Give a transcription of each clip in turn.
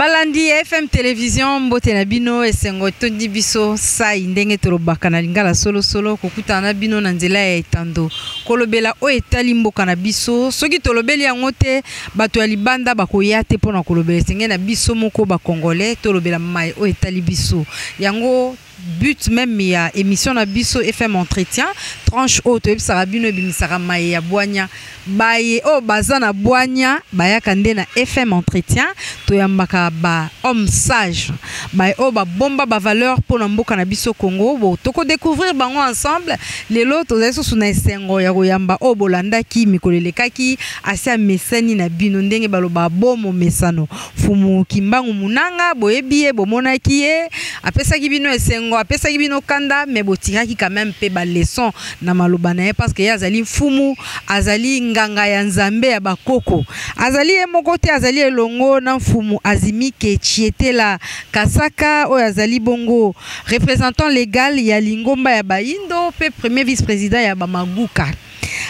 Balandi FM Télévision mbote na bino esengo tondi biso sai ndenge tolobaka na lingala solo kokuta na bino na nzela ya etando kolobela o etali mboka na biso soki tolobeli yango te bato ya libanda bakoya te pona kolobela senge na biso moko ba congolais tolobela mai o etali biso yango but même ya émission na biso FM entretien tranche haute ebisaka bino ebimisaka mai ya bwanya baye o bazana bwanya bayaka nde na FM entretien toyambaka ba homme sage baye o ba bomba ba valeur pona mboka na biso Congo bo toko découvrir bango ensemble lelo tozali susu na esengo ya koyamba o bolandaki mikolelekaki asia mesani na bino ndenge baloba bomo mesano fumu kimbangu munanga boyebi bomonaki ye apesaki bino esengo apesaki bino kanda mais botiraki quand même pe ba leçon na maloba na ye parce que yazali fumu azali nganga ya nzambe ya bakoko azali moko te azali elongo na fumu azimi ke chietela kasaka o azali bongo représentant légal ya lingomba ya baindo pe premier vice-président ya bamaguka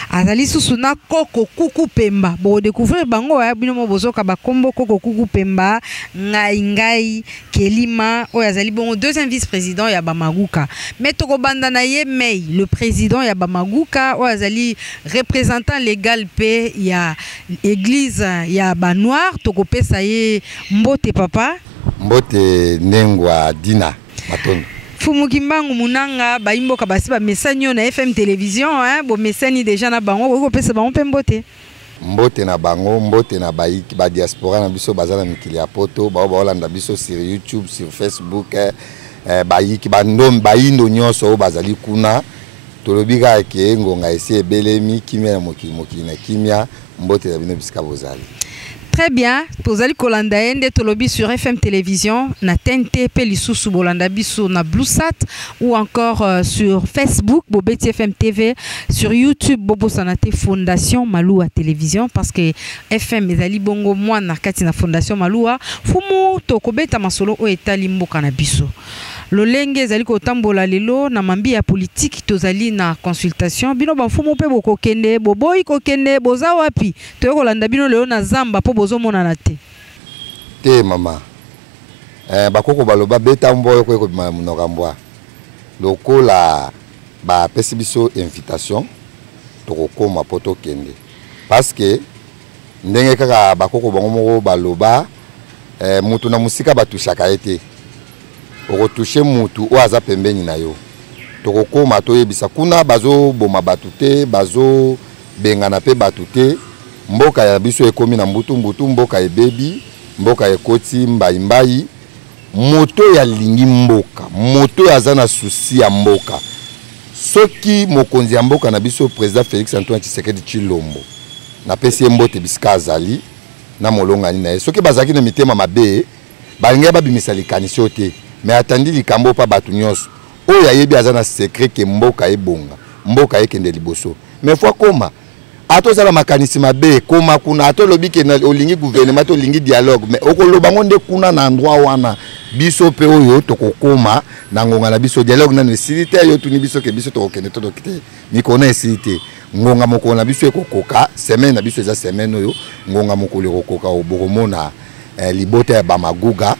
azali susu na koko kuku pemba bo découvrir bango ya bino mo bozoka bakombo koko kuku pemba ngai kelima o azali bongo deuxième vice-président ya bamaguka mais toko banda na ye mei le président ya bamaguka o azali représentant légal pe ya église ya banoir toko pesa ye mbote papa mbote nengwa dina matondo Fumu kimbangu munanga baimboka basi ba mesanyo na FM Télévision bo mesani déjà na bango ko pesa bango pe mbote mbote na bango mbote na baiki ba diaspora na biso bazala mikili ya poto ba olanda biso sur YouTube sur Facebook baiki bandom baindo nyonso bazali kuna tolobika ke ngonga esi ebelemi kimia na mokili na kimia mbote na bino bisika bozali. Très bien, tozali kolanda ende tolobi sur FM Télévision na TNT pe lisusu bolanda biso na Bluesat ou encore sur Facebook Bobeti FM TV, sur YouTube Bobo Sanate Fondation Maloua Télévision parce que FM ezali bongo mwana kati na Fondation Maloua fumu tokobeta masolo o etali mboka na biso. Lolenge ezali kotambola lelo na mambi ya politique tozali na consultation bino bafumu pe bokokende boboyi kokende boza wapi toyokolanda bino lelo na zamba po bozo monana te mama bakoko baloba beta mboyo ko monoka mbwa lokola ba pesi biso invitation tokokoma poto kende parce que ndenge kaka bakoko bango moko baloba mutu na musika batushaka ete okotouche mutu o aza pembeni na yo tokokoma toyebisa kuna bazo boma batute bazo bengana pe batute mboka ya biso ekomi na mbutu mboka ebebi mboka ekoti mbai moto ya lingi mboka moto aza na susi ya mboka soki mokonzi ya mboka na biso président Félix Antoine Tshisekedi Tshilombo na pesi mbote bisika azali na molongani na ye soki bazaki na mitema mabe balinga babimisa likanisi te mais atandi likambo pa batu nyonso oyo ayebi aza na secret ke mboka ebonga mboka ekende liboso mais fois koma atozala makanisi mabe koma kuna atolobi ke na olingi gouvernement to olingi dialogue mais okoloba ngonde kuna na endroit wana biso pe oyo tokokoma na ngonga na biso dialogue na necessité yo tuni biso ke biso tokokende to dokite mikona necessité ngonga moko na biso ekokoka semaine na biso eza semaine oyo ngonga moko lekokoka obokomona libota ya bamaguga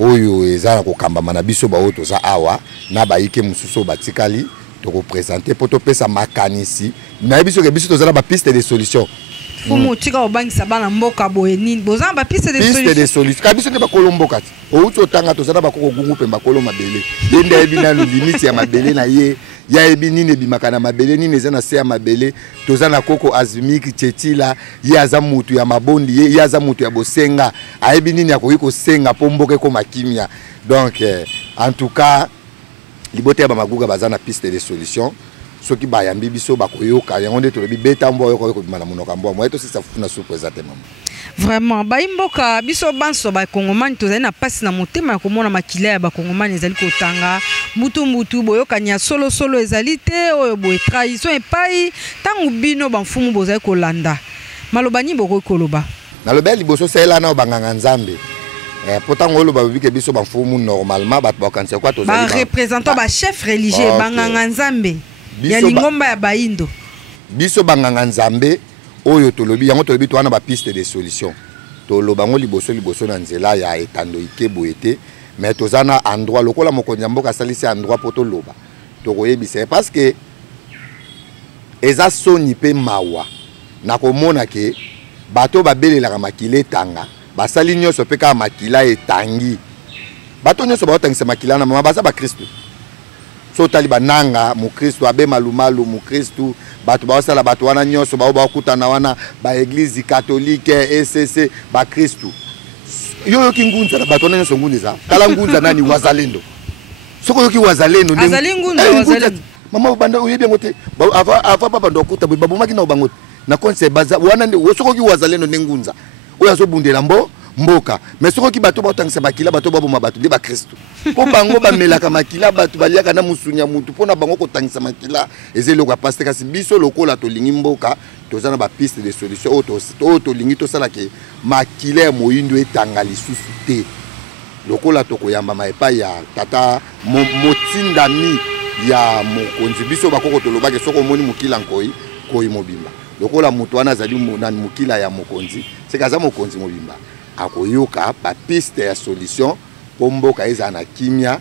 oyo eza kokamba na biso ba oto za awa na baike mususu batikali to représenter poto pesa makanisi na biso ke biso tozala ba piste de solution fumu tika obangisa bana mboka boyeni bozana ba piste de solution ka biso ke ba kolomboka ti o uto tanga tozala ba koko gungu pe ba koloma mabele ende ebina no limite ya mabele na ye ya ebini ne bimaka na mabele nini eza na se ya mabele tozana koko azimiki chetila ye aza mutu ya mabondi ye aza mutu ya bosenga ayebi nini ya koyiko senga po mboka ko makimia donc en tout cas libote ya bamaguga bazana piste de solution soki bayambi biso bakoyoka yango nde tolobi beta mboyo ko bimana munoka mboyo mo eto sisa funa sous présentement vraiment baimboka biso banso ba kongomani tozali na pasi na motema ya komona makila ya ba kongomani ezali kotanga mutu boyokanya solo ezali te oyo boye trahison epai tangu bino bamfumu bozali kolanda malobani boko koloba naloba liboso sela na banganga nzambe potango lo babike biso bamfumu normalement bat bakanisa kwa tozali ba représentant ba chef religieux banganga nzambe ya lingomba ya baindo biso banganga nzambe oyo tolobi yango tolobi to wana ba piste de solution to lobango liboso na nzela ya etando ikebo ete mais tozana endroit lokola mokonzi mboka salisi endroit poto loba to koyebisa parce que eza soni pe mawa na komona ke bato babelelaka makila etanga basali nyonso pe kaka makila etangi bato nyonso baotangisa makila na mama baza bakristu so tali bananga mukristu abe malumalu mukristu bato baosala bato wana nyonso bao baokutana wana baeglize katolike ECC bakristu yoyoki ngunza na bato wana nyonso ngunza tala ngunza nani wazalendo soko yoki wazalendo azali ngunza wazalendo mama banda oyebi ngote ava baba ndo kuta babumaki na bango na konse baza wana soko ki wazalendo nengunza oya zo bundela mboka mais soko ki bato batangisa makila bato baboma bato de ba Kristo po bango bamelaka makila bato baliaka na musunya mutu pona bango kotangisa makila ezelo kwa pasteur kasi biso lokola to lingi mboka tozana ba piste de solution auto lingi to sala ke makila moyindo etanga lisusu te lokola to koyamba maepa ya tata motindami ya mokonzi biso bakoko tolobake soko moni mukila nkoi koi mobimba lokola mutu wana zali mukila ya mokonzi sekaza mokonzi mobimba akoyoka ba piste ya solution pomboka eza na kimia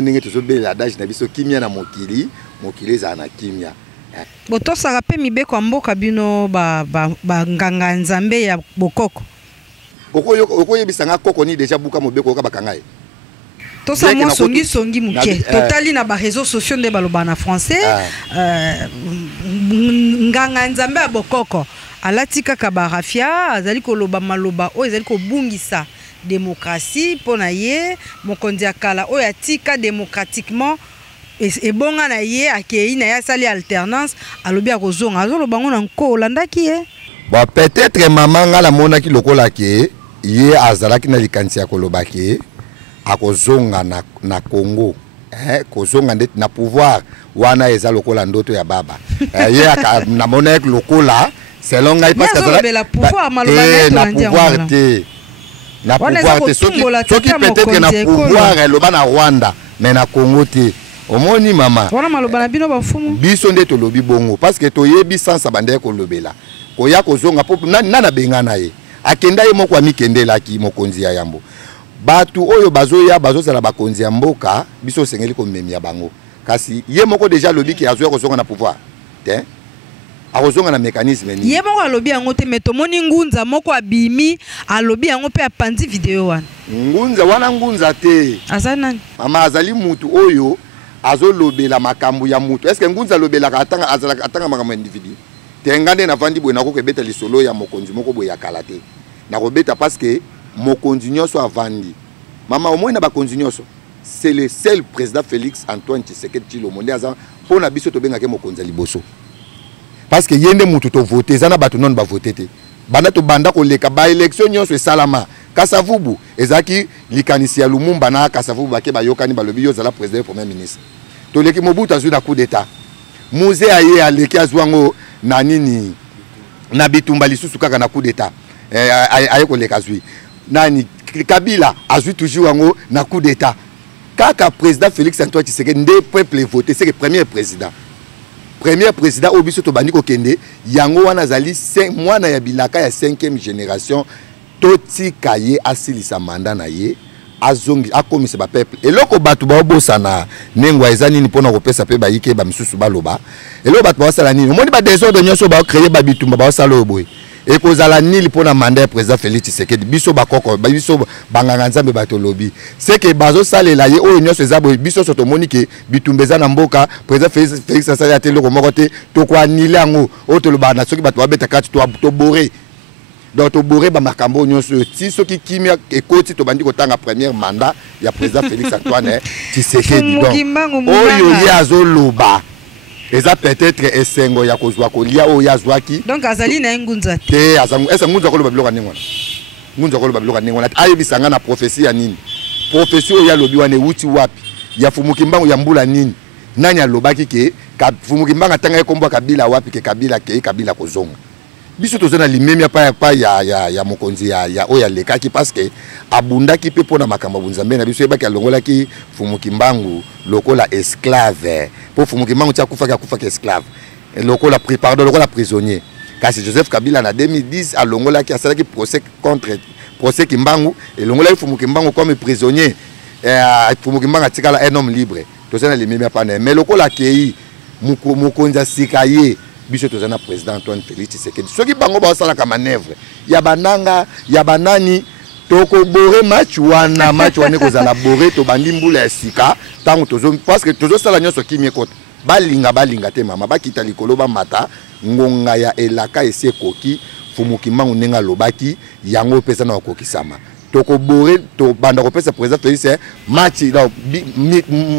ndenge tozobela adage na biso kimia na mokili eza na kimia botosaka pe mibeko mboka bino ba nganga nzambe ya bokoko okoyebisanga koko ni deja buka mobeko ka bakangaye tosa mo songi muke totali na ba réseaux sociaux nde baloba na français nganga nzambe ya bokoko alati kaka barafia azali koloba maloba o ezali kobungisa démocratie pona ye mokonzi akala o yatika démocratiquement ebonga na ye akei na ya sali alternance alobi akozonga azoloba ngo na nko olandaki ye bon peut-être maman ngala monaki lokola ke ye azalaki na likanisi ya koloba ke akozonga na Congo kozonga ndeti na pouvoir wana eza lokola ndoto ya baba ye na monaki lokola selon ngai parce que la pouvoir maloba na pouvoir te na pouvoir te soki peut-être na pouvoir loba na Rwanda mais na Congo te omoni mama wana maloba na bino bafumu biso nde to lobi bongo parce que to yebi sans abande ko lobela koya kozonga pop nana bengana ye akenda ye moko amikendela ki mokonzi ya yambo batu oyo bazozala bakonzi ya mboka biso sengeli ko memia bango kasi ye moko déjà lobi ki azoya kozonga na pouvoir te akozonga na mécanisme ni ye moko alobi yango te mais tomoni ngunza moko abimi alobi yango pe apandi video wana ngunza te azali nani mama azali mutu oyo azolobela makambo ya mutu est-ce que ngunza lobelaka atanga makambo ya individu tengande na vandi boye nakoko ebeta lisolo ya mokonzi moko boye ya kala te nakobeta parce que mokonzi nyonso avandi mama omoi na bakonzi nyonso c'est le seul président Félix Antoine Tshisekedi Tshilombo nde aza mpona biso tobengaki mokonzi ya liboso parce que yende mutu to voter ezana bato non ba voter te banda to banda koleka ba élection nyonso esalama Kasavubu ezaki likanisi ya Lumumba na Kasavubu bake bayokani balobi yo zala président premier ministre to leki Mobutu azwi na coup d'état musée aye aleki azwango na nini na bitumba lisusu kaka na coup d'état aye koleka azwi nani Kabila azwi toujours wango na coup d'état kaka président Félix Antoine Tshisekedi nde peuple voté c'est le premier président au biso to bandi ko kende yango wana zali 5 mwana ya bilaka ya 5e génération toti kaye asilisa manda na ye azongi akomisa ba peuple eloko batu ba obosana nengwa ezani ni pona kopesa pe ba yike ba misusu baloba eloko batu ba sala nini omoni ba désordre nyonso ba créer ba bitumba ba sala oboy et kozala nili pona manda ya président Félix Tshisekedi biso bakoko biso banganga nzambe bato lobi c'est que bazo salela ye oyo nyonso ezabo biso soto monike bitumbeza na mboka président Félix asali atelo ko mokote to ko anile ngo o to loba na soki bato babeta kati to boré donc to boré ba makambo nyonso ti soki kimia ekoti to bandi ko tanga premier mandat ya président Félix Antoine Tshisekedi donc oyo ye azo loba eza peut-être esengo ya kozwa kolia o yazwaki donc azali na ngunza te azangu esa ngunza ko loba biloka ningwana ngunza ko loba biloka ningwana ayebisanga na prophétie ya nini prophétie ya lobi wane wuti wapi ya fumuki mbangu ya mbula nini nani alobaki ke fumuki mbanga tanga ekombo Kabila wapi ke Kabila kozonga biso tozana limemia pa ya mokonzi ya oya lekaki parce que abundaki pe pona makambo bunzambe na biso ebaki alongolaki fumuki mbangu lokola esclave po fumuki mbangu tia kufaki esclave lokola prisonnier kasi Joseph Kabila na 2010 alongolaki asalaki procès contre procès Kimbangu et longola Fumu Kimbangu comme prisonnier Fumu Kimbangu atikala un homme libre tozana les mêmes pas mais lokola kei mukonza sikaye biso tozana président Antoine Félix Tshisekedi soki bango ba sala ka manœuvre ya bananga ya banani toko bore match wana kozala bore to bandi mbula ya sika tango tozo parce que tozo sala nyoso kimie kota balinga te mama bakita likolo ba mata ngonga ya elaka ese koki Fumu Kimbangu nenga lobaki yango pesa na kokisama toko bore to banda ko pesa président Félix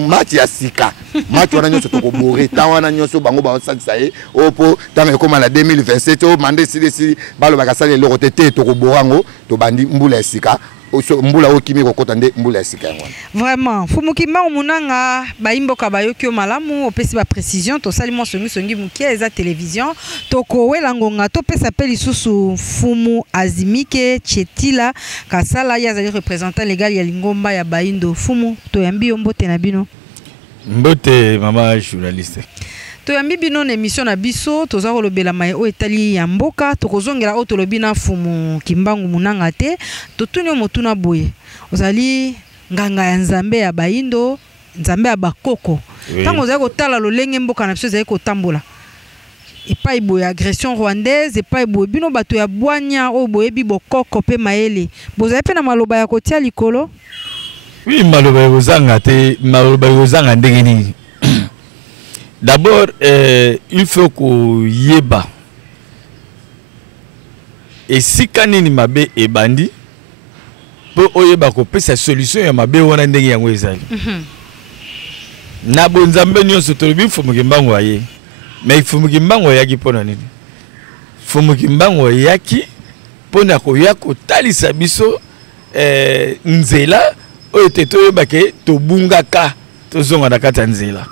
match ya sika match wana nyoso toko bore ta wana nyoso bango ba osakisa ye opo tango koma na 2027 o mande si balo bakasala le rotete toko borango to bandi mbula ya sika mbula okimi kokota nde mbula ya sika ngwana vraiment Fumu Kimbangu munanga baimboka bayoki malamu opesi ba précision to sali mo songi mukia eza télévision toko wela ngonga to pesa pe lisusu Fumu Azimike Chetila kasala ya zali représentant légal ya Lingomba ya Baindo Fumu to yambi mbote na bino mbote mama journaliste to yambi bino na émission na biso toza kolobela mai o etali ya mboka tokozongela o tolobi na Fumu Kimbangu munanga te totuni motuna boye ozali nganga ya Nzambe ya Baindo Nzambe ya bakoko tango ozali kotala lolenge mboka na biso ezali kotambola epai boye agression rwandaise epai boye bino bato ya bwanya o boye bi bokoko pe maele bozali pe na maloba ya kotia likolo oui maloba ya kozanga te maloba ya kozanga ndenge nini d'abord il faut que yeba et si kanini mabe e bandi po oyeba ko pesa solution ya mabe wana ndenge yango ezali na bonzambe nyonso tolobi Fumu Kimbangu aye mais Fumu Kimbangu yaki pona nini Fumu Kimbangu yaki pona ko yako talisa biso nzela oyo te toyeba ke tobungaka tozonga na kata nzela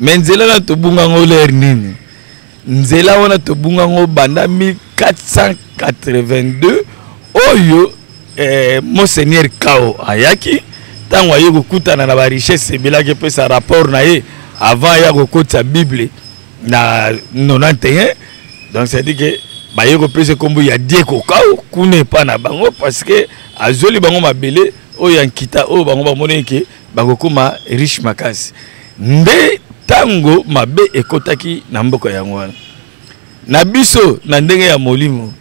mais nzela na tobunga ngo l'air nini nzela wana tobunga ngo banda 1482 oyo Monseigneur Kao ayaki tango aye kokutana na ba richesse ebelaki pesa rapport na ye avant ya kokota Bible na 91 donc c'est dit que baye kopesa kombo ya Dieko Kao kuna pa na bango parce que azoli bango mabele oyo ankita oyo bango bamoneke bakokoma riche makasi nde tango mabe ekotaki na mboko yango wana na biso na ndenge ya molimo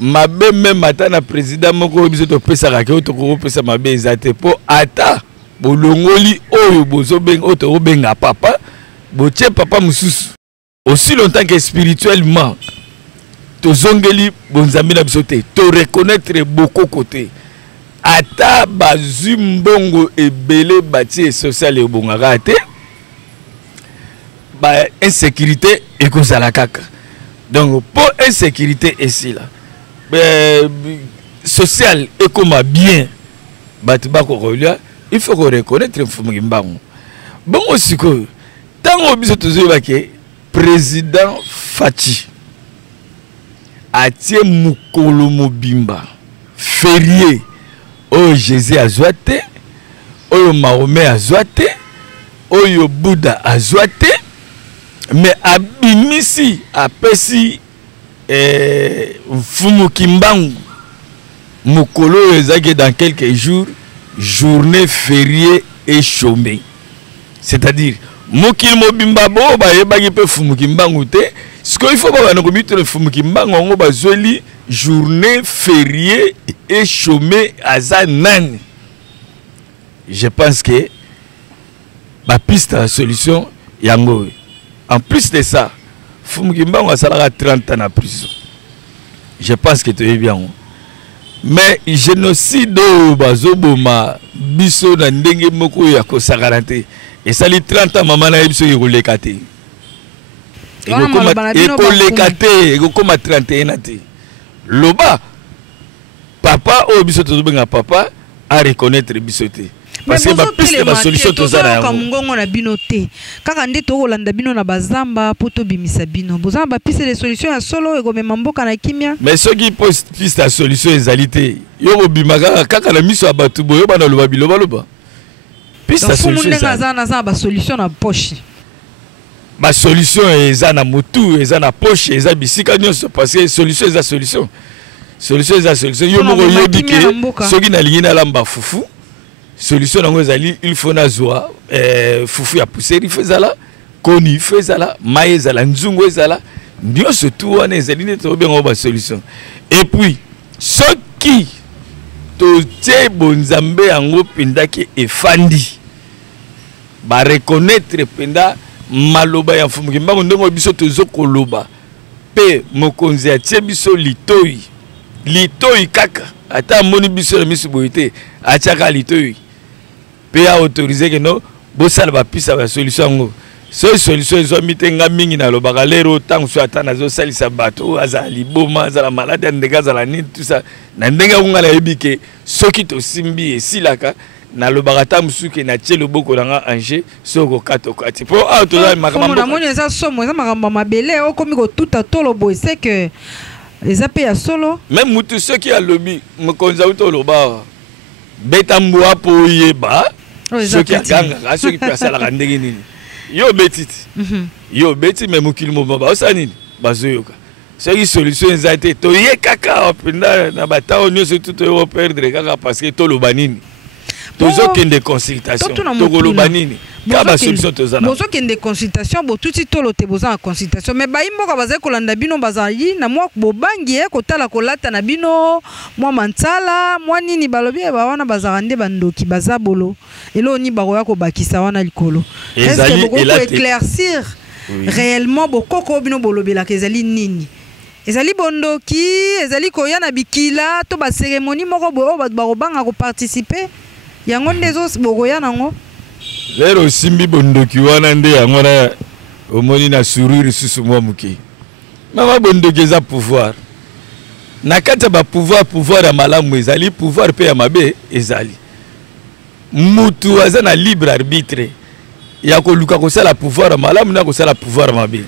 mabe même ata na président moko biso to pesa ka ke to ko pesa mabe ezate po ata bolongoli oyo bozobenga oto obenga papa botie papa mususu aussi longtemps que spirituellement to zongeli bonzambi na biso te to reconnaître beaucoup côté ata bazumbongo ebele batie social e bongaka te ba insécurité et kozala kaka donc pour insécurité ici là social et comme bien batiba ko relia il faut qu'on reconnaître Fumu Kimbangu bon aussi que tango biso tozoba ke président Fachi atie mukolo mobimba férié oyo Jésus azwate oyo Mahomet azwate oyo Bouddha azwate mais abimisi apesi Fumu Kimbangu mukolo ezaki dans quelques jours journée fériée et chômée c'est-à-dire mokili mobimba bo ba yebaki pe Fumu Kimbangu te ce qu'il faut pas na komite Fumu Kimbangu ngo bazoli journée fériée et chômée aza nani je pense que ba piste la solution yango. En plus de ça, Fumu Kimbangu a salarié 30 ans en prison. Je pense que tu es bien. Mais génocide bazoboma biso na ndenge moko ya ko sagarante. Et ça li 30 ans maman na biso yole kate. Et ko lekate, et ko koma 31 ate. Loba papa o biso to benga papa a reconnaître biso te. Parce que ma piste ma solution to za na ngongo na bino te kaka nde to kolanda bino na bazamba poto bimisa bino bozamba piste de solution ya solo ego mema mboka na kimia mais ce qui piste la solution ezalité yo bimaka kaka na miso abatu boyo bana loba biloba loba piste la solution za ba solution na poche ba solution eza na motu eza na poche eza bisika nyonso parce que solution eza solution solution eza solution yo moko yebi ke soki nalingi nalamba fufu solution nango ezali il faut nazwa fufu ya poussière il faut ezala koni il faut ezala mai ezala nzungu ezala nyonso tu wana ezali nde tobenga ba solution et puis soki totie bonzambe yango pendaki efandi ba reconnaître penda maloba ya mfumu kimbango ndongo biso tozokoloba pe mokonzi atie biso litoi kaka ata moni biso na misu boyete atiaka litoi pe a autorisé que no bosala bapisa ba solution ngo so solution zo mitenga mingi na lobaka lero tangu so ata nazo salisa bato azali boma azala malade ndega azala ni tout ça na ndenga ngala yebike soki to simbi esilaka na lobaka ta musuke na tie loboko nanga anje soko kato kati po auto za makambo na moni eza somo eza makambo mabele o komi ko tuta tolo boy c'est que les AP ya solo même mutu soki ya lobi mokonza uto loba beta mbwa po yeba soki aganga soki pasala ka ndenge nini yo betiti yo beti me mokili mobamba osa nini bazoyoka soki solution ezate to ye kaka penda na batao nyonso tout yo perdre kaka parce que toloba nini tozokende consultation tokoloba nini kaba solution tozana bozokende consultation botuti tolo te bozana consultation mais baimboka bazali kolanda bino bazali na mwa bobangi kotala kolata na bino mwa mantsala mwa nini balobi ba wana bazala nde bandoki bazabolo elo ni bakoya kobakisa wana likolo est-ce que boko éclaircir réellement bokoko bino bolobela kezali nini ezali bondoki ezali koya na bikila to ba cérémonie moko bo ba robanga ko participer yango ndezo bokoya nango lero simbi bondoki wana nde yango na omoni na sourire susu mwa muke mama bondoki eza pouvoir na kati ba pouvoir ya malamu ezali pouvoir pe ya mabe ezali mutu aza na libre arbitre ya koluka kosala pouvoir ya malamu na kosala pouvoir ya mabe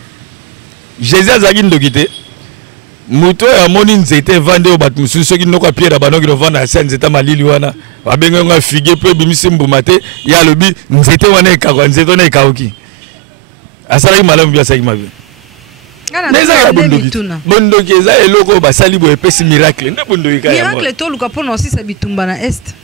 Jésus azaki ndoki te muto ya moni nzete vande obat musu soki noko pierre banoki vanda sa nzeta malili wana babenga nga fige pe bimisi mbuma te ya lobi nzete wana ekakwa nzete wana ekauki asalaki malamu bia saki mabe neza ya bondoki eza eloko basali bo epesi miracle nde bondoki ka ya miracle to luka pona aussi sa bitumba na est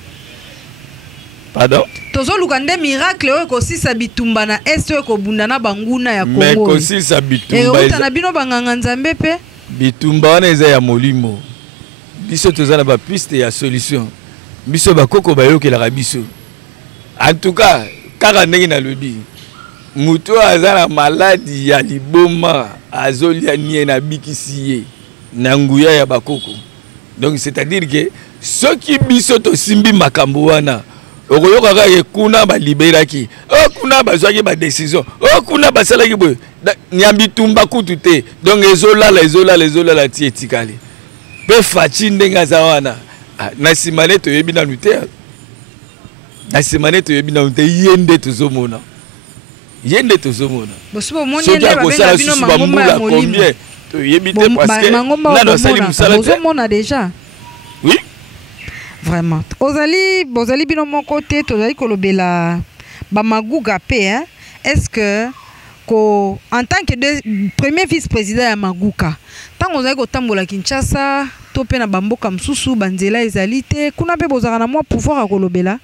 pardon tozo luka nde miracle oyo ko sisa bitumba na est oyo ko bunda na banguna ya Kongo mais ko sisa bitumba e na bino banganga nzambe pe bitumba wana eza ya molimo biso tozala ba piste ya solution biso bakoko bayokelaka biso en tout cas kaka ndenge na lobi muto azala maladi ya liboma azolia nie na bikisi ye na nguya ya bakoko donc c'est-à-dire que soki biso tosimbi makambo wana okoyoka kaka kuna baliberaki kuna bazwaki ba décision kuna basalaki boye nyambi tumba kutu te donc ezolala ti etikali pe faci ndenge aza wana na simane toyebi nanu te yende tozomona soki akosala susu bambula combien toyebi te parce que nano asali mosala te oui vraiment bozali bino moko te tozali kolobela bamaguga pe est-ce que en tant que premier vice-président ya Maguka tango ozali kotambola Kinshasa to pe na bamboka msusu banzela ezali te kuna pe bozaka na mwa pouvoir ya kolobela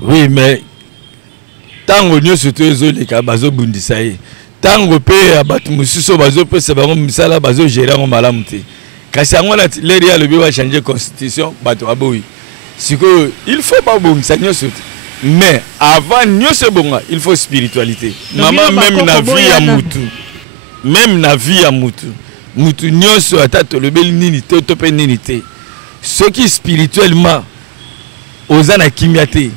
oui mais tango nyonso to ezoleka bazobundisa ye tango pe bato mosusu bazopesa bango misala bazogere yango malamu te kasi yango na leri ya lobi bachange constitution bato aboyi sikoyo il faut babongisa nyonso te mais avant nyonso bonga il faut spiritualité maman même na vie ya mutu nyonso ata tolobeli nini te to pe nini te soki spirituellement oza na kimia te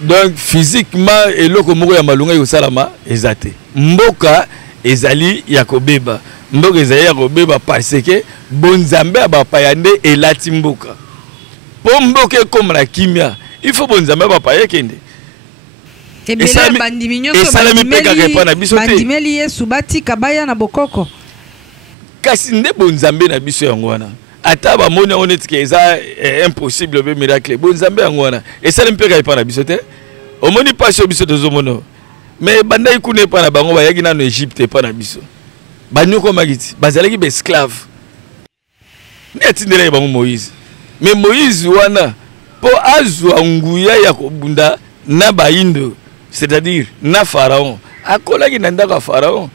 donc physiquement eloko moko ya malunga yosalama eza te mboka ezali ya kobeba mboka ezali ya kobeba parce que bonzambe abapaya nde elati mboka po mboka ekoma na kimia il faut bonzambe abapaya kende esalami mpe kaka epa na biso te bandimeli yesu batika baya na bokoko kasi nde bonzambe na biso yango wana ata bamoni yango neti ke eza impossible be miracle bonzambe yango wana esalami mpe kaka epa na biso te omoni pasi oyo biso tozomona mais bandaki kuna epa na bango bayaki nano Egypte epa na biso banyokomaki ti bazalaki baesclave ne atindela bango Moïse mais Moïse wana po azwa nguya ya kobunda na baindo c'est-à-dire na pharaon akolaki na ndaka pharaon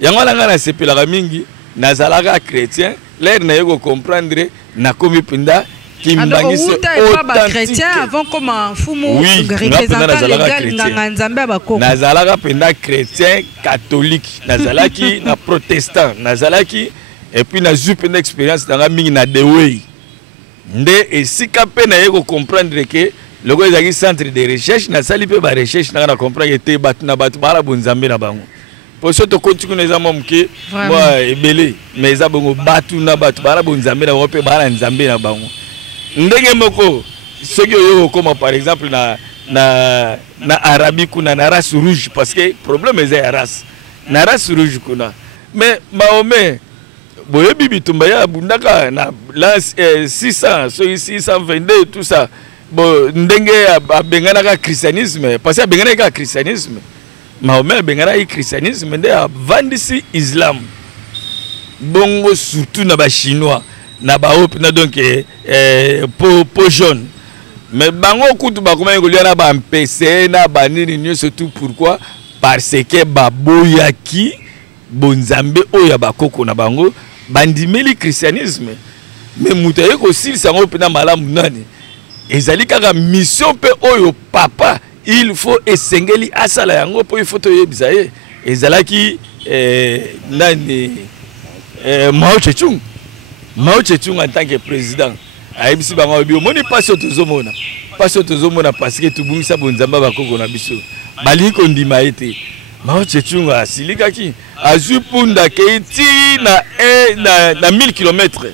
yango langa na sepelaka mingi nazalaka chrétien l'air na yeko comprendre na komi pinda kimbangisi authentique avant comme fumu représentant légal nganga nzambe bakoko nazalaka penda chrétien catholique nazalaki na protestant nazalaki et puis na zu penda expérience na mingi na the way nde esika pe na yeko comprendre que le go ezaki centre de recherche na sali pe ba recherche na comprendre que batu na batu bala bonzambe na bango pour ce to continue les amom ke moi ebele mais za bongo batu na batu bala bonzambe na pe bala nzambe na bango ndenge moko ce que yo comme par exemple na Arabie kuna na race rouge parce que problème est la race na race rouge kuna mais Mahomet boye bibi tumba ya bundaka na la 600 622 tout ça bon ndenge abengana ka christianisme parce que abengana ka christianisme Mahomet abengana ka christianisme nde avandisi islam bongo surtout na ba chinois na ba hope na donc po jaune mais bango kutu ba comment ngoliya na ba mpese na ba nini surtout pourquoi parce que baboyaki bonzambe oya bakoko na bango bandimeli christianisme mais mutaye ko silisa ngo pena malamu nani ezali kaka mission pe oyo papa il faut esengeli asala yango po il faut to yebisa ye ezalaki nani Mao Tse-tung en tant que président ayebisi bango bio moni paso tozomona parce que tubungisa bonzamba bakoko na biso bali ko ndima ete Mao Tse-tung asilikaki azui punda keiti na 1000 km.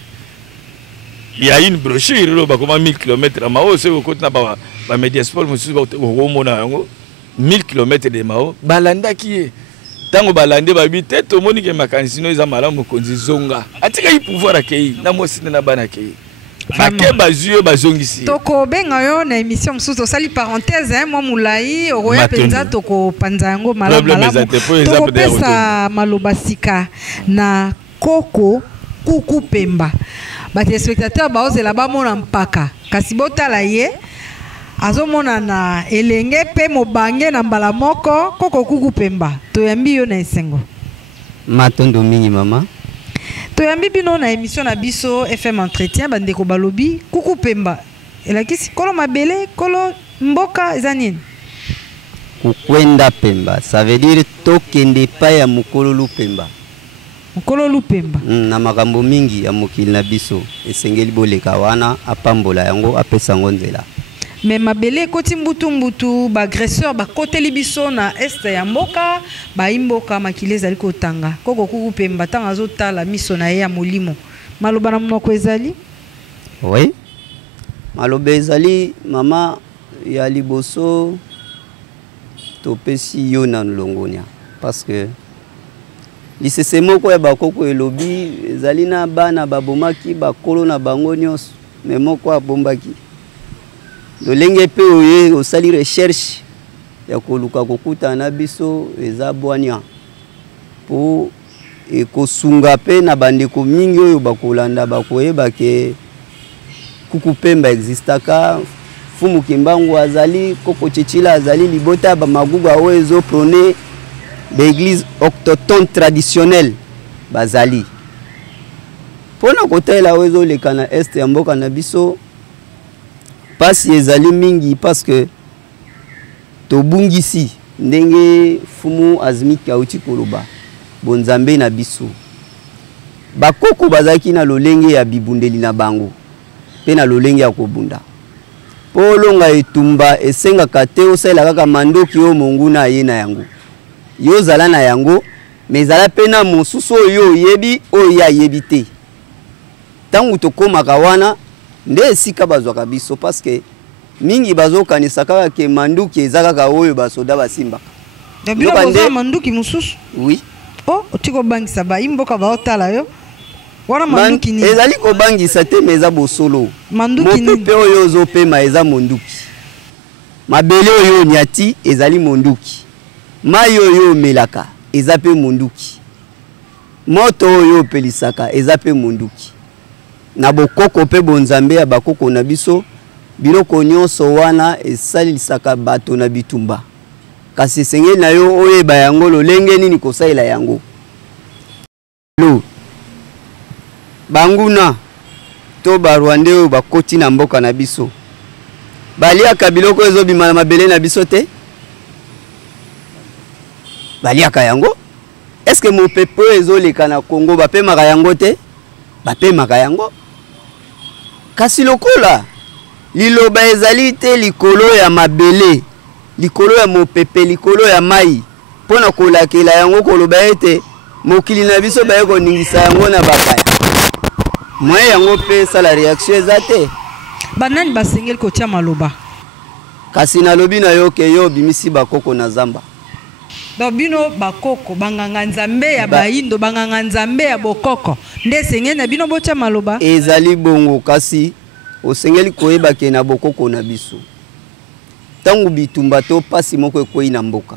Il y a une brochure là comment 1000 km Mao c'est au côté na ba Mediasport mususu au mona yango 1000 km de Mao balanda ki tango balande babite to moni ke makanisino eza malamu konzi zonga atika yi pouvoir akei na mosine na bana akei bake bazuyo bazongisi toko benga yo na émission mususu sali parenthèse moi mulai oya penza toko panza yango malamu to pesa maloba sika na koko kuku pemba ba téléspectateurs baozela ba mona mpaka kasi botala ye azomona na elenge pe mobange na mbala moko koko kuku pemba toyambi yo na esengo matondo mingi mama toyambi bino na émission na biso FM entretien bandeko balobi kuku pemba elakisi kolo mabele kolo mboka ezanini kukwenda pemba ça veut dire tokende pa ya mukolo lupemba mukolo lupemba na makambo mingi ya mokili na biso esengeli boleka wana apambola yango apesa ngo nzela mais mabele koti mbutu ba agresseur ba koteli biso na est ya mboka ba imboka makile ezali kotanga koko kuku pemba tanga azotala miso na ye ya molimo maloba na monoko ezali oui maloba ezali mama ya liboso topesi yo na longonia parce que lisese moko ya bakoko elobi ezali na bana babomaki bakolo na bango nyonso mais moko abombaki lolenge pe oye osali recherche ya koluka kokuta na biso eza bwania po ekosunga pe na bandeko mingi oyo bakolanda bakoyeba ke kuku pemba existaka fumu kimbangu azali koko chichila azali libota ba maguga oyo ezo prôner l'église autochtone traditionnelle bazali pona kotela oyo ezo leka na est ya mboka na biso pasi ezali mingi parce que tobungisi ndenge fumu azmiki auti koloba bonzambe na biso bakoko bazaki na lolenge ya bibundeli na bango pe na lolenge ya kobunda po longa etumba esenga kate osala kaka mandoki o monguna ye na yango yo zala na yango mais zala pe na mosusu oyo yebi oya yebite tangu tokomaka wana nde esika bazwaka biso parce que mingi bazokanisa kaka ke manduki ezaka oyo basoda basimba dabilo bazo manduki mususu oui oh otiko bangisa ba imboka baotala yo wana manduki ni ezali ko bangisa te meza bosolo manduki ni pe oyo zo pema eza monduki mabele oyo nyati ezali monduki mai oyo melaka eza pe monduki moto oyo pelisaka eza pe monduki na bokoko pe bonzambe ya bakoko na biso biloko nyonso wana esalisaka bato na bitumba kasi sengeli na yo oyeba yango lolenge nini kosalela yango lo banguna to barwande oyo bakoti na mboka na biso baliaka biloko ezobima na mabele na biso te baliaka yango est-ce que mopepe ezoleka na Congo bapemaka yango te bapemaka yango kasi lokola liloba ezali te likolo ya mabele likolo ya mopepe likolo ya mai pona kolakela yango koloba ete mokili na biso baye koningisa yango na bakaya moye yango pe sala réaction ezate banani basengeli kotia maloba kasi na lobi na yo ke yo bimisi bakoko na zamba donc bino bakoko banganga nzambe ya baindo banganga nzambe ya bokoko nde sengeli na bino botia maloba ezali bongo kasi osengeli koyeba ke na bokoko na biso tangu bitumba to pasi moko ekoyi na mboka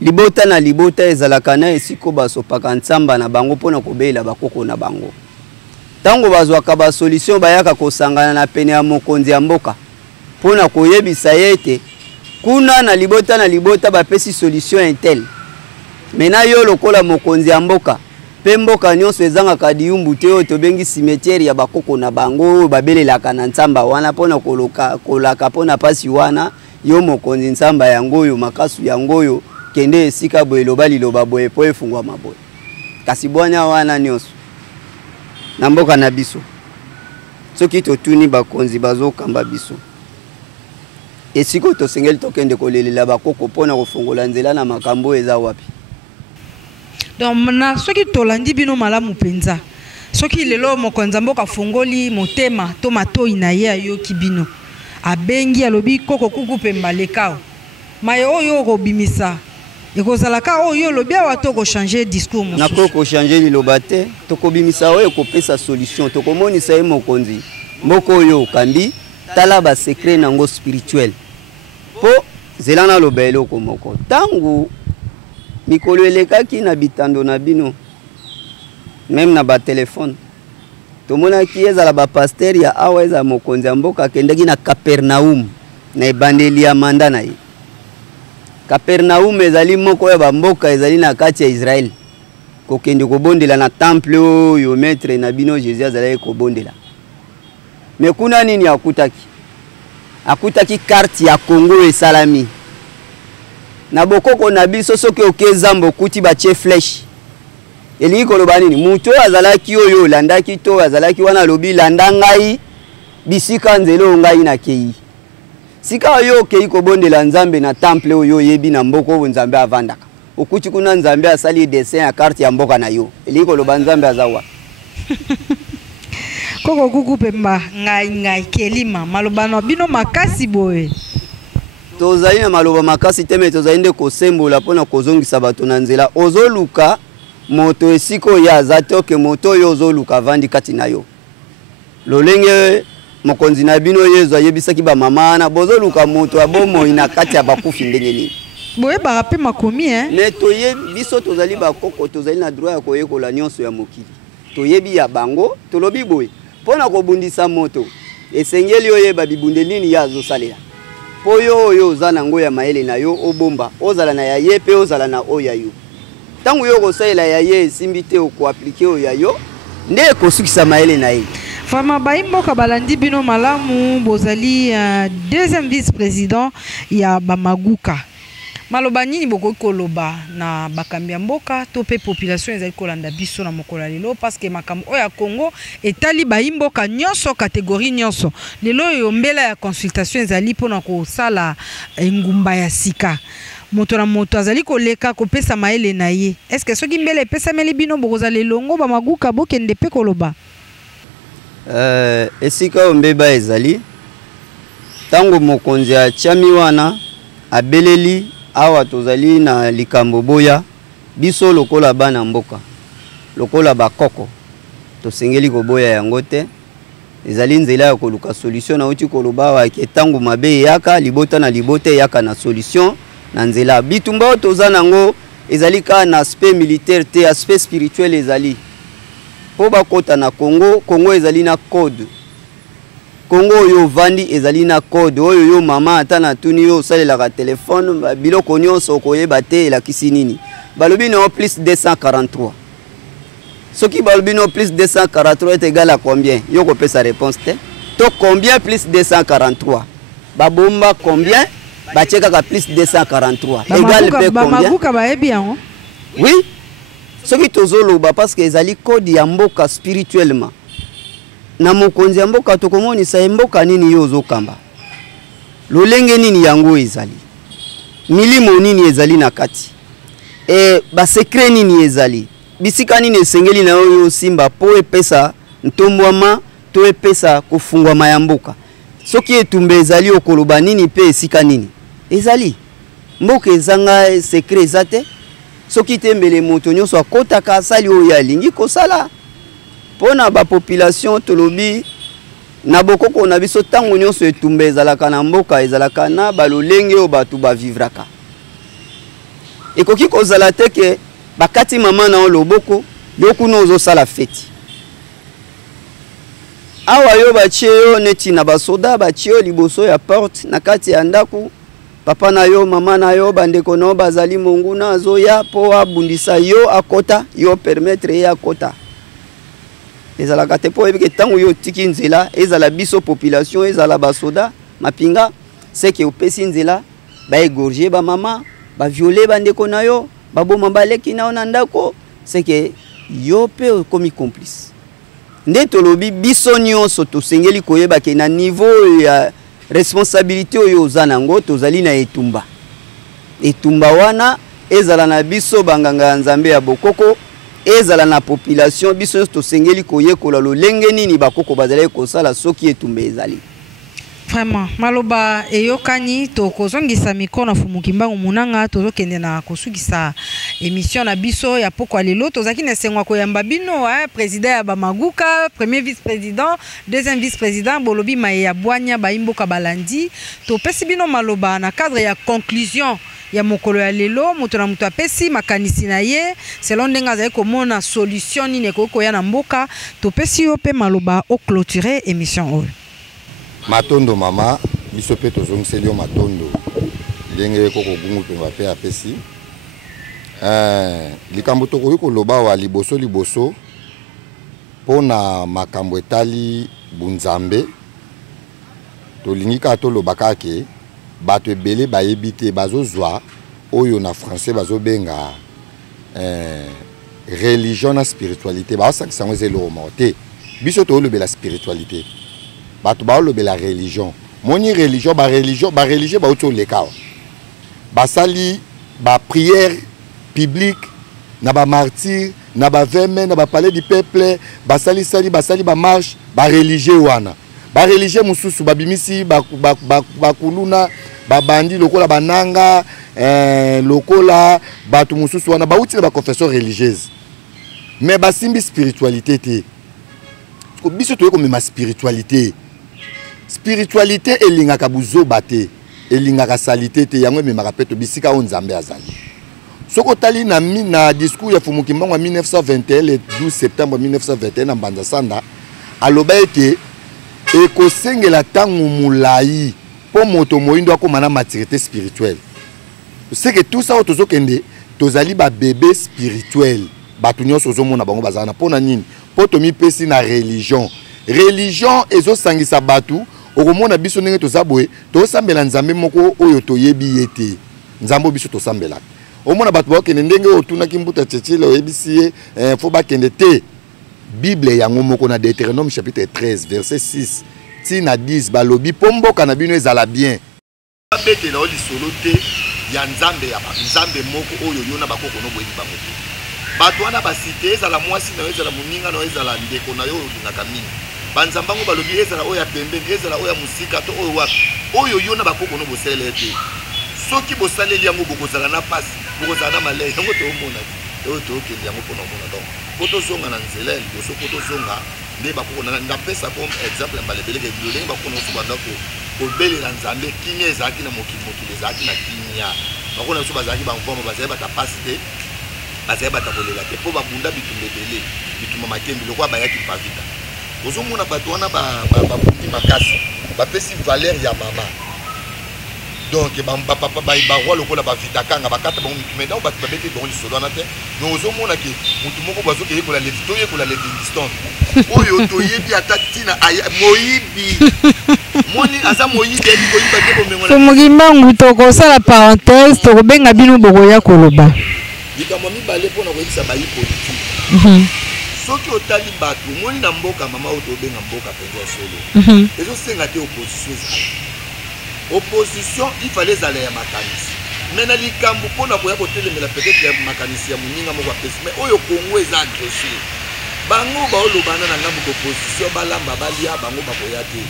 libota na libota ezalaka na esiko basopaka ntsamba na bango pona kobela bakoko na bango tango bazwaka ba solution bayaka kosangana na pene ya mokonzi ya mboka pona koyebisa yete kuna na libota bapesi solution intel mena yo lokola mokonzi ya mboka pe mboka nyonso ezangaka diyumbu te oyo tobengi cimetière ya bakoko na bango babelelaka na ntsamba wana pona kolaka pona pasi wana yo mokonzi ntsamba yango oyo makasu yango oyo kende esika boye loba liloba boye po efungwa maboye kasi bwanya wana nyonso na mboka na biso soki totuni bakonzi bazokamba biso esiko tosengeli tokende kolelela bakoko pona kofungola nzela na makambo eza wapi donc na soki tolandi bino malamu penza soki lelo mokonzi mboka fungoli motema to matoi na ye ayoki bino abengi alobi koko kuku pemba lekao maye oyo kobimisa ekozalaka oyo lobi awa to ko changer discours na ko changer liloba te to kobimisa oyo kopesa solution to komonisa ye mokonzi mboko oyo kandi tala ba secret nango spirituel po zelana lobelo ko moko tangu mikolo elekaki na bitando na bino même na ba téléphone to mona ki ezala ba pasteur ya awa eza mokonzi ya mboka kendaki na Capernaum na ebandeli ya manda na ye Capernaum ezali moko ya ba mboka ezali na kati ya Israël kokende kobondela na temple oyo maître na bino Jésus azali kobondela mais kuna nini akutaki carte ya Congo esalami na bokoko na biso soki okezambo kuti ba che flèche elingi koloba nini muto azalaki oyo landaki to azalaki wana lobi landa ngai bisika nzelo ngai na kei sika oyo kei kobondela nzambe na temple oyo yebi na mboko nzambe avandaka okuti kuna nzambe asali dessin ya carte ya mboka na yo elingi koloba nzambe azawa koko kuku pemba ngai kelima maloba no bino makasi boye tozali na maloba makasi teme tozali nde kosembola pona kozongisa bato na nzela ozoluka moto esiko ya azatoke moto yo ozoluka vandi kati na yo lolenge mokonzi na bino yezo ayebisaki ba mama na bozoluka moto abomo ina kati ya bakufi ndenge nini boye barape makomi mais toye biso tozali bakoko tozali na droit ya koyekola nyonso ya mokili toyebi ya bango tolobi boye pona kobundisa moto esengeli oyeba bibundeli nini ya azosalela po yo oyo oza nango ya mayele na yo obomba ozala na ya ye pe ozala na oyo ya yo tangu yo kosalela ya ye esimbi te okoaplike oyo ya yo nde ekosukisa mayele na ye fama baimboka balandi bino malamu bozali deuxième vice-président ya bamaguka maloba nini bokoki koloba na bakambi ya mboka to pe population ezali kolanda biso na mokolo lelo parce que makambo oyo ya Congo etali baimboka nyonso catégorie nyonso lelo oyo mbela ya consultation ezali pona kosala ngumba ya sika moto na moto azali koleka kopesa maele na ye est-ce que soki mbela epesameli bino bokozala elongo bamaguka bokende pe koloba esika oyo mbeba ezali tango mokonzi atiami wana abeleli awa tozali na likambo boya biso lokola bana mboka lokola bakoko tosengeli koboya yango te ezali nzela ya koluka solution na uti koloba wa ke tango mabe yaka libota na libota yaka na solution na nzela bitumba toza nango ezali ka na aspect militaire te aspect spirituel ezali po bakota na Congo. Congo ezali na code. Congo yo vandi ezali na code. Oyo yo mama ata na tuni yo salela téléphone biloko nyonso koyeba te la kisinini. Balobi no plus 243. Ce qui balobi no plus 243 est égal à combien? Yo ko pesa réponse te. To combien plus 243? Babomba combien? Bacheka ka plus 243. Égal pe combien? Oui. Ce qui tozoloba parce que ezali code ya mboka spirituellement. Na mokonzi ya mboka tokomoni sa mboka nini yo zokamba. Lolenge nini yango ezali. Milimo nini ezali na kati. Ba secret nini ezali. Bisika nini esengeli na yo simba po epesa ntombwama to epesa kofungwa ya mboka. Soki etumbe ezali okoloba nini pe esika nini. Ezali. Mboka ezanga secret ezate. Soki tembele moto nyonso akotaka asali oyo alingi kosala. Pona ba population tolobi na bokoko na biso tango nyonso etumbe ezalaka na mboka ezalaka na balolenge o batu ba vivraka. Ekoki kozala teke bakati mama na loboko yoku nozo sala feti. Awa yo bachie yo neti na basoda bachie yo liboso ya porte na kati ya ndaku. Papa na yo mama na yo bandeko no bazali monguna azoya po abundisa yo akota yo permettre ya akota. Ezalaka te po ebike tango yo tiki nzela ezala biso population ezala basoda mapinga seke opesi nzela ba égorger ba mama ba violer bandeko na yo baboma baleki na ona ndako seke yo pe komi complice. Nde tolobi biso nyonso tosengeli koyeba ke na niveau ya responsabilité oyo ozanango tozali na etumba. Etumba wana ezala na biso banganga ya Nzambe ya bokoko ezala na population biso tosengeli koyekola lolenge nini bakoko bazali kosala soki etumba ezali. Vraiment maloba eyokani to kozongisa mikono fumuki mbangu munanga tozokende na kosukisa émission na biso ya poko lelo tozaki na sengwa koyamba bino président ya Bamaguka, premier vice-président, deuxième vice-président bolobi maye ya bwanya baimboka balandi to pesi bino maloba na cadre ya conclusion ya mokolo ya lelo moto na moto apesi makanisi na ye selon ndenga za komona solution nini ko ya na mboka to pesi yo pe maloba o clôturer émission oyo. Matondo mama biso pe tozongiseli yo matondo ndenge koko bungu pe bape apesi likambo tokoki koloba wa liboso pona makambo etali bunzambe tolingi ka tolobaka ke bato ebele bayebi te bazozwa oyo na français bazobenga religion na spiritualité baosakisa ngo ezelo moko te biso tolobela spiritualité bato baolobela religion moni religion ba religieux bauti oleka basali ba prière publique na ba martyr na ba veme na ba palais du peuple basali ba marche ba religieux wana ba religieux mususu babimisi ba kuluna ba bandi lokola bananga lokola batu mususu wana bauti na ba confession religieuse mais basimbi spiritualité te ko biso toyeko mema spiritualité elingaka buzoba te elingaka salité te yango memaka pe to bisika o Nzambe azali soko tali na discours ya Fumuki Mbangu 1921 le 12 septembre 1921 na Mbanza Sanda aloba ete ekosengela tangu mulai po moto moindo akoma na maturité spirituelle. C'est que tout ça otozokende tozali ba bébé spirituel batu nyonso ozomona bango bazana pona nini po tomi pesi na religion ezosangisa batu okomona biso ndenge tozaboye tosambela Nzambe moko oyo toyebi yete Nzambe biso tosambela omona batu bakende ndenge otunaki mbuta tchechile oyebisi fo bakende te Bible yango moko na Deutéronome chapitre 13 verset 6 ti na 10 balobi pomboka na bino ezala bien babete na oli solo te ya Nzambe ya Nzambe moko oyo yona bakoko no boyebi bango te batu wana basite ezala mwasi na ezala muninga na ezala ndeko na yo olingaka mingi banzambango balobi ezala oya pembe ezala oya musika to oyo wapi oyo yona bakoko no bosele te soki bosaleli yango bokozala na pasi bokozala na malai yango to omona oyo to okeli yango pona omona donc poto zonga na nzela liboso poto zonga nde bakoko na ndapesa comme exemple mbalebeleke bilolenge bakoko no subanda ko kobelela Nzambe kimia ezalaki na mokili ezalaki na kimia bakoko na so bazalaki bamvoma bazali bata pasi te bazali batakolela te po babunda bitumba ebele bitumba makembi lokwa bayaki pavita ozomona bato wana babundi makasi bapesi valeur ya mama donc papa baroi lokola bavitakanga bakata bango mitu maintenant bato babeti bango lisolo wana te mais ozomona ke mutu moko bazoke yekola levi toyekola levi distance oyo toyebi ata ntina moyibi moni aza moyibi yebi koyiba te bomengo tomokimbangu tokosala parenthèse tokobenga bino bokoya koloba likambo mibale mpona koyebisa bayi politique soki otali bato moni na mboka mama oyo tobenga mboka mpenza solo ezosenga te opposition ezala opposition il fallait ezala ya makanisi me na likambo mpona koya kotelemela peut-être ya makanisi ya moninga moko apesi me oyo kongo eza agressé bango baolobana na ngambo opposition balamba balia bango bakoya te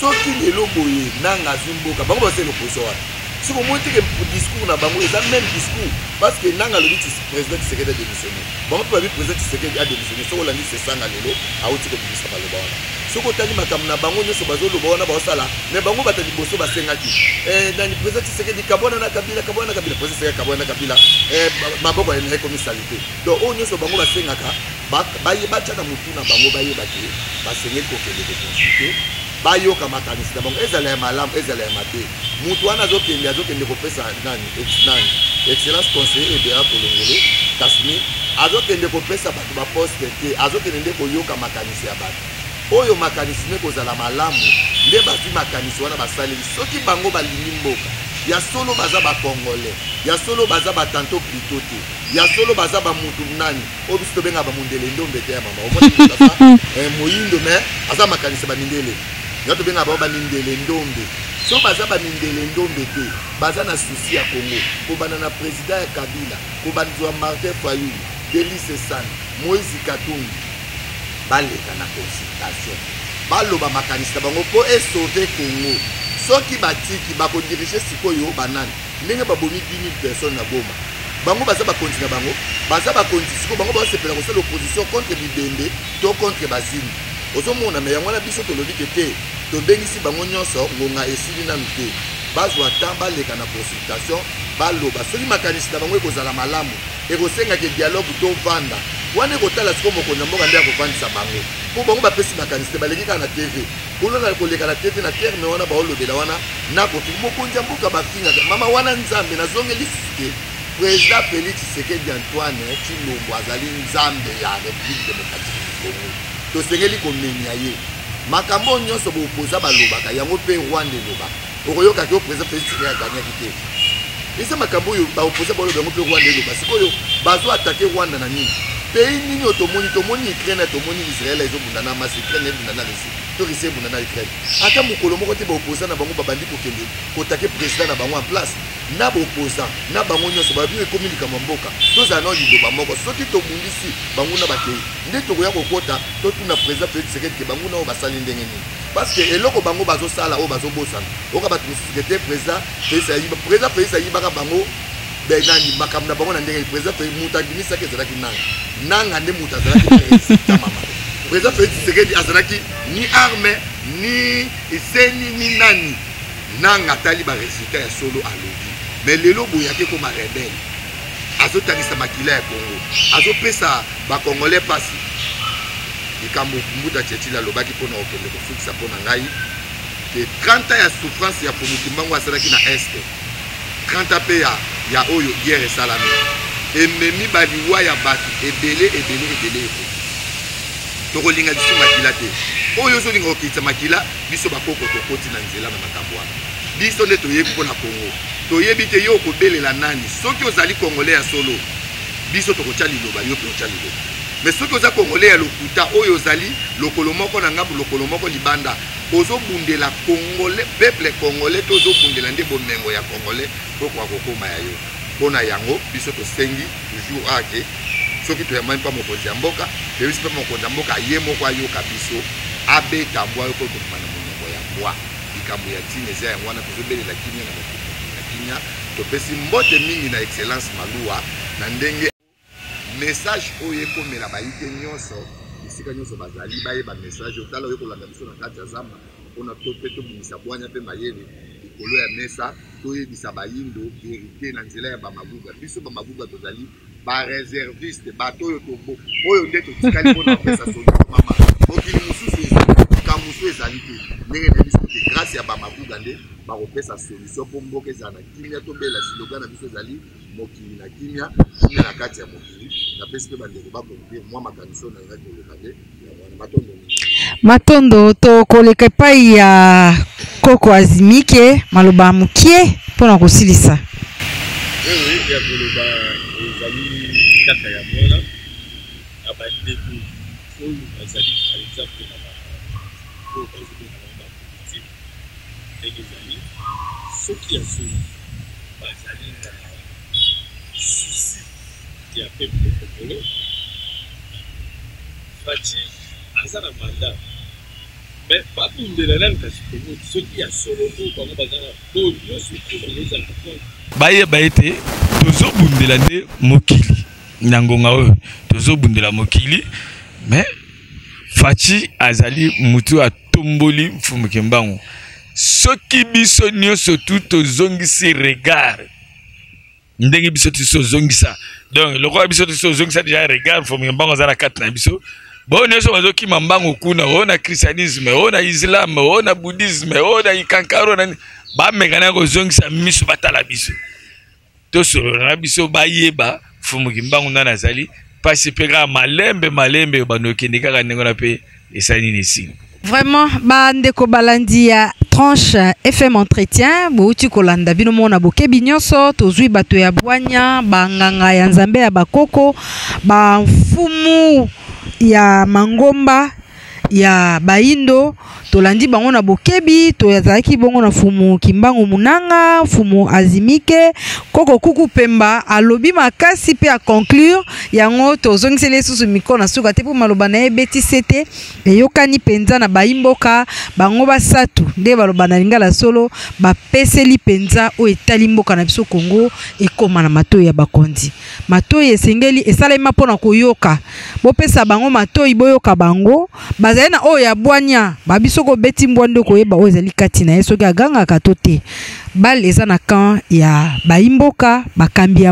soki lelo boye nanga azwi mboka bango basala opposition wana soki omoi teke discours na bango eza même discours parce que nanga alobi président Tshisekedi a démissionné bango mpe babi président Tshisekedi a démissionné soki olandi sesanga lelo awuti kobimisa baloba wana soki otali makambo na bango nyonso bazoloba wana baosala me bango bata liboso basengaki nani président Tshisekedi kabwana na kabila président Tshisekedi kabwana na kabila maboko ya komisalité donc oyo nyonso bango basengaka batya na mutu na bango bayebaki basengeli kokende koconsulte bayoka makanisi na bango ezala ya malamu ezala ya mabe mutu wana azokende kopesa nani excellence conseiller ebera kolongolo kasmi azokende kopesa bato baposte te azokende nde koyoka makanisi ya bato oyo makanisi ne kozala malamu nde bazwi makanisi wana basaleli soki bango balingi mboka ya solo baza bakongole ya solo baza batanto plito te ya solo baza bamutu nani oyo biso tobenga bamundele ndombe te ya mama omona moyindo me aza makanisi bamindele ya tobenga bao bamindele ndombe so baza bamindele ndombe te baza na susi ya Congo kobana na président ya Kabila kobanzwa Martin Fayulu Delice Sane Moïse Katumbi baleka na consultation baloba makanisi na bango po esauve Congo soki batiki bakodirige sikoyo banani ndenge babomi 10 000 personnes na Goma bango baza bakonzi na bango baza bakonzi siko bango basepela kosala opposition contre Bibembe to contre Bazini ozomona me yango na biso tolobi te tobengisi bango nyonso ngonga esili nanu te bazwa temps baleka na consultation baloba soki makanisi na bango ekozala malamu ekosengaki dialogue to vanda wana ekotala siko mokonzi ya mboka nde akovandisa bango mpo bango bapesi makanisi te baleki kaka na tv kolona koleka na tv na terme wana baolobela wana nakofi mokonzi ya mboka bafingaka mama wana nzambe nazongeli sike président Félix Tshisekedi Antoine Tshilombo azali nzambe ya République démocratique du Congo tosengeli komenya ye makambo nyonso bopoza balobaka yango mpe Rwanda eloba okoyokaki o président Félix Tshisekedi aganyaki te eza makambo oyo baopoza baloba yango mpe Rwanda eloba sikoyo bazo atake Rwanda na nini pays nini tomoni Ukraine tomoni Israel ezobunda na masi Ukraine ebunda na Russie to Russie ebunda na Ukraine ata mokolo moko te baopoza na bango babandi kokende kotake président na bango en place na bopoza na bango nyonso babi ekomi likambo mboka tozala na liloba moko soki tobundisi bango na bakei nde tokoya kokota totuna président Félix Tshisekedi ke bango nao basali ndenge nini parce que eloko bango bazosala oyo bazobosana oka bato mosusu te président Félix ayibaka bango benani makambo na bango na ndenge président Félix mutu abimisaki ezalaki nanga nde mutu azalaki président mama président Félix Tshisekedi azalaki ni arme ni eseni ni nani nanga tali ba résultat ya solo alobi mais lelo boyaki koma rebelle azotangisa makila ya Congo azopesa bakongolais pasi likambo mbuta Tchétchila alobaki mpona kokende kosukisa mpona ngai ke 30 ans ya souffrance ya Fumutimbangu asalaki na este 30 ans mpe ya oyo guerre esalami ememi baliwa ya bato ebele tokolinga biso makila te oyo ozolinga kokitisa makila biso bakoko tokoti na nzela na makambo wana biso nde toyebi mpona Congo toyebi te yo okobelela nani soki ozali congolais ya solo biso tokotya liloba yo mpe otya liloba mais soki oza congolais ya lokuta oyo ozali lokolo moko na ngambu lokolo moko libanda ozobundela congolais peuple congolais to ozobundela nde bomengo ya congolais pokoka kokoma ya yo mpona yango biso tosengi toujours ake soki toyamani mpa mokonzi ya mboka tebisi mpe mokonzi ya mboka ye moko ayoka biso abeta mbwa yo kokokoma na monoko ya mbwa likambo ya ntina eza yango wana tozobelela kimia na mokonzi na kimia topesi mbote mingi na excellence Maluwa na ndenge message oyo ekomela bayike nyonso esika nyonso bazali bayeba message otala oyo kolanda biso na kati ya zamba mpona to mpe tobimisa bwanya mpe mayele likolo ya mesa toyebisa bayindo verité na nzela ya bamabuga biso bamabuga tozali ba réserviste bato yo tobo oyo nde totikali mpona kopesa solution mama mokili mosusu kamusu ezali te ndenge na biso te grâce ya bamabuga nde bakopesa solution mpo mboka ezala na kimia tobela siloga na biso ezali mokili na kimia kimia na kati ya mokili napesi mpe bandeko bakompe mwa makanisi oyo nanga koleka nde ya matondo matondo tokoleka epai ya koko azimike maloba mokie mpona kosilisa ya koloba ezali kaka ya mwana na bandeko oyo bazali par exemple na oyo bazobena na bapolitike ndenge ezali soki ya solo bazali na susi ya peuple congolais Faci aza na mandat mais babundela nani kasi komoti soki ya solo oyo bango baza na oyo nyonso oyo bazozala na compte bayeba ete tozobundela nde mokili na ngonga oyo tozobundela mokili mais Faci azali mutu atomboli mfumuki mbango soki biso nyonso tu tozongisi regard ndenge biso tozongisa donc lokola biso tozongisa déjà regard mfumuki mbango aza na kati na biso bo nyonso bazokima mbango kuna oyo na christianisme oyo na islam oyo na bouddhisme oyo na ikankaro na bamekana kozongisa miso batala biso tosolola na biso bayeba mfumuki mbango nani azali pasi mpe kaka malembe banokende kaka ndenge na mpe esali nini esili vraiment bandeko balandi ya tranche FM entretien bouti kolanda bino mona bokebi nyonso tozwi bato ya bwanya banganga ya nzambe ya bakoko bamfumu ya mangomba ya baindo tolandi bango na bokebi toyazaki bongo na fumu kimbangu munanga fumu azimike koko kuku pemba alobi makasi pe a conclure yango tozongisele susu mikona suka te po maloba na ebeti sete eyokani penza na baimboka bango basatu nde baloba na lingala solo bapeseli penza o etali mboka na biso Kongo ekoma na matoyi ya bakonzi matoyi esengeli esalema pona koyoka bopesa bango matoyi boyoka bango bazali na oyo ya bwanya babiso ko beti mbwando koyeba oyo ezali kati na yeso aganga katote bal eza na camp ya baimboka bakambi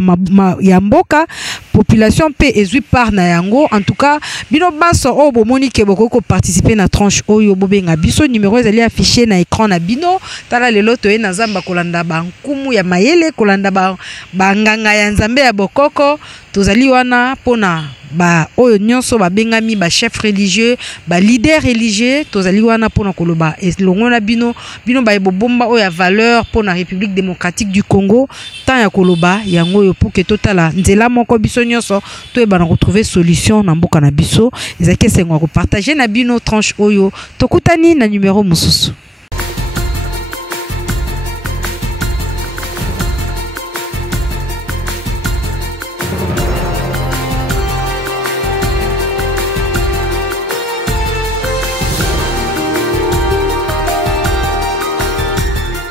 ya mboka population pe ezui par na yango en tout cas bino baso o bomoni ke boko participer na tranche oyo bobenga biso numéro ezali affiché na écran na bino tala lelo to na zamba kolanda bankumu ya mayele kolanda banganga ya nzambe ya bokoko tozali wana pona ba oyo nyonso babengami ba chef religieux ba leader religieux tozali wana pona koloba elongo na bino ba ebobomba oyo ya valeur pona République démocratique du Congo tant ya koloba yango yo pour que totala nzela moko biso nyonso to eba na retrouver solution na mboka na biso ezaki sengo ko partager na bino tranche oyo tokutani na numéro mususu.